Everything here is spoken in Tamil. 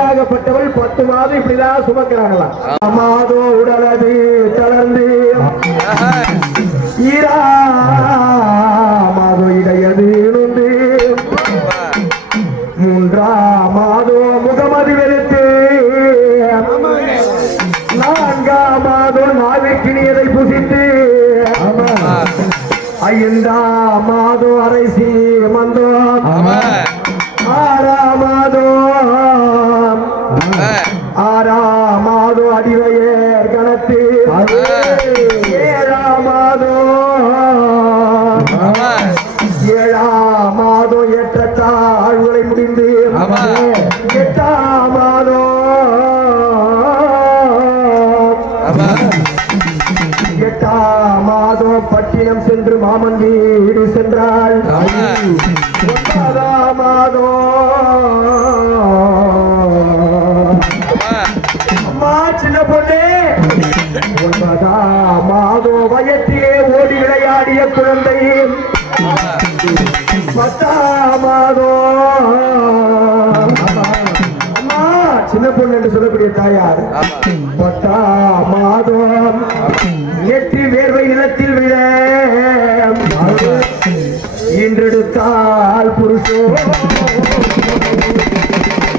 தாயாகப்பட்டவள் 10 மாதம் இப்படிதான் சுமக்கிறாங்களாம். மாதோ உடலது தளர்ந்து மாதோ இடையது நொந்து 3ஆம் மாதோ முகமது வெளுத்து 4ஆம் மாதோ நாவிற்கினியதை புசித்து 5ஆம் மாதோ அரைசி மந்தோ 6ஆம் மாதோ அடிவையர் கணத்து 7ஆம் மாதோ ஏற்ற தாழ்வுகளை முடிந்து 8ஆம் மாதோ பட்டினம் சென்று மாமன் வீடு சென்றாள். 9ஆம் மாதோ அம்மா சின்ன பொண்ணு 9ஆம் மாதோ வயத்திலே ஓடி விளையாடிய குழந்தை 10ஆம் மாதோ அம்மா சின்ன பொண்ணு என்று சொல்லக்கூடிய தாயார் 10ஆம் மாதோ